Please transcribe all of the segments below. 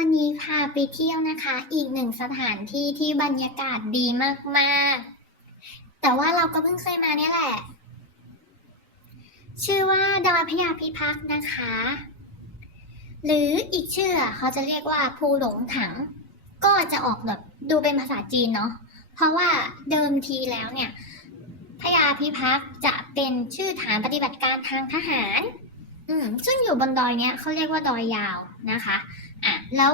วันนี้พาไปเที่ยวนะคะ อีกหนึ่งสถานที่ที่บรรยากาศดีมากๆ แต่ว่าเราก็เพิ่งเคยมาเนี่ยแหละ ชื่อว่าดอยพญาพิพักษ์นะคะ หรืออีกชื่อเขาจะเรียกว่าภูหลงถัง ก็จะออกแบบดูเป็นภาษาจีนเนาะ เพราะว่าเดิมทีแล้วเนี่ยพญาพิพักษ์จะเป็นชื่อฐานปฏิบัติการทางทหาร อืมซึ่งอยู่บนดอยเนี้ยเขาเรียกว่าดอยยาวนะคะ อะ แล้ว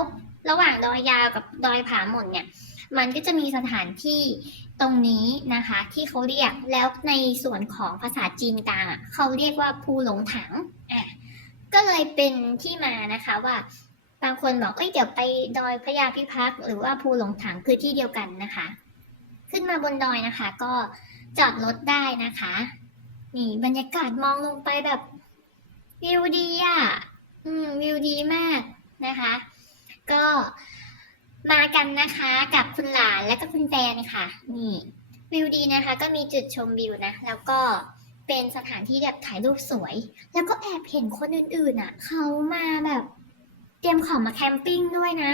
ระหว่างดอยยาวกับดอยผาหม่นเนี่ย มันก็จะมีสถานที่ตรงนี้นะคะ ที่เขาเรียกแล้วในส่วนของภาษาจีนกลางอะเขาเรียกว่าภูหลงถังอะก็เลยเป็นที่มานะคะว่าบางคนบอกเอ้ยเดี๋ยวไปดอยพระยาพิพักษ์หรือว่าภูหลงถังคือที่เดียวกันนะคะ ขึ้นมาบนดอยนะคะ ก็จอดรถได้นะคะ นี่บรรยากาศมองลงไปแบบวิวดีอะอืมวิวดีมากนะคะ ก็มากันนะคะกับคุณหลานและก็คุณแฟนค่ะ นี่ วิวดีนะคะ ก็มีจุดชมวิวนะ แล้วก็เป็นสถานที่แบบถ่ายรูปสวย แล้วก็แอบเห็นคนอื่นๆอะเขามาแบบ เตรียมของมาแคมปิ้งด้วยนะ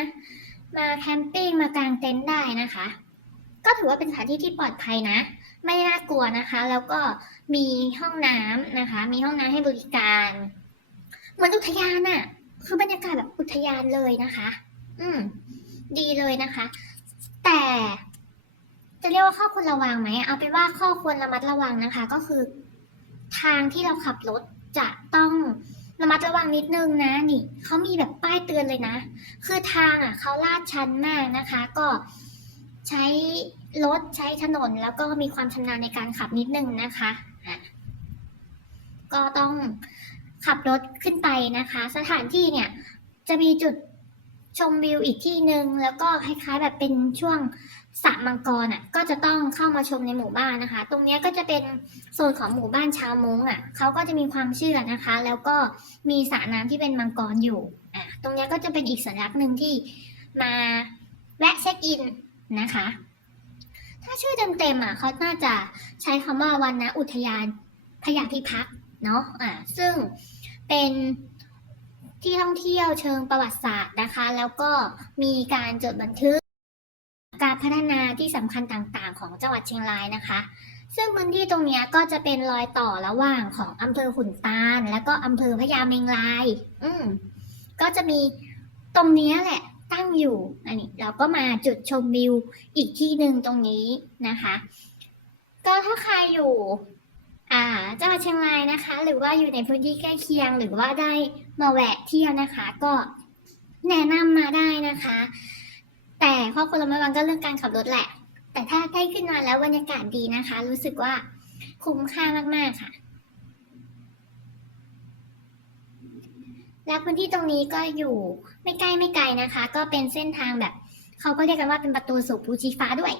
มาแคมปิ้งมากางเต็นท์ได้นะคะ ก็ถือว่าเป็นสถานที่ที่ปลอดภัยนะ ไม่น่ากลัวนะคะ แล้วก็มีห้องน้ำนะคะ มีห้องน้ำให้บริการ เหมือนอุทยานอะ คือบรรยากาศแบบอุทยานเลยนะคะ อืม ดีเลยนะคะ แต่จะเรียกว่าข้อควรระวังไหม เอาเป็นว่าข้อควรระมัดระวังนะคะ ก็คือ ทางที่เราขับรถจะต้องระมัดระวังนิดนึงนะนี่เขามีแบบป้ายเตือนเลยนะ คือทางอะเขาลาดชันมากนะคะ ก็ใช้รถใช้ถนนแล้วก็มีความชำนาญในการขับนิดนึงนะคะอะก็ต้อง ขับรถขึ้นไปนะคะ สถานที่เนี่ยจะมีจุดชมวิวอีกที่หนึ่งแล้วก็คล้ายๆแบบเป็นช่วงสระมังกรอะก็จะต้องเข้ามาชมในหมู่บ้านนะคะ ตรงนี้ก็จะเป็นโซนของหมู่บ้านชาวมงอะเขาก็จะมีความเชื่อนะคะ แล้วก็มีสระน้ำที่เป็นมังกรอยู่อะตรงนี้ก็จะเป็นอีกสัญลักษณ์หนึ่งที่มาแวะเช็คอินนะคะ ถ้าชื่อเต็มๆอะเขาน่าจะใช้คำว่าวันนะอุทยานพญาพิพักษ์เนาะอ่าซึ่ง เป็นที่ท่องเที่ยวเชิงประวัติศาสตร์นะคะ แล้วก็มีการจดบันทึก การพัฒนาที่สำคัญต่างๆ ของจังหวัดเชียงรายนะคะ ซึ่งพื้นที่ตรงนี้ก็จะเป็นรอยต่อระหว่างของอำเภอขุนตาล แล้วก็อำเภอพญาเมงราย อืมก็จะมีตรงนี้แหละตั้งอยู่อันนี้เราก็มาจุดชมวิวอีกที่หนึ่งตรงนี้นะคะ ก็ถ้าใครอยู่ อ่าจังหวัดเชียงรายนะคะ หรือว่าอยู่ในพื้นที่ใกล้เคียง หรือว่าได้มาแวะเที่ยวนะคะ ก็แนะนำมาได้นะคะ แต่ข้อควรระมัดระวังก็เรื่องการขับรถแหละ แต่ถ้าใกล้ขึ้นมาแล้วบรรยากาศดีนะคะ รู้สึกว่าคุ้มค่ามากๆค่ะ และพื้นที่ตรงนี้ก็อยู่ไม่ใกล้ไม่ไกลนะคะ ก็เป็นเส้นทางแบบ เขาก็เรียกกันว่าเป็นประตูสู่ภูชีฟ้าด้วย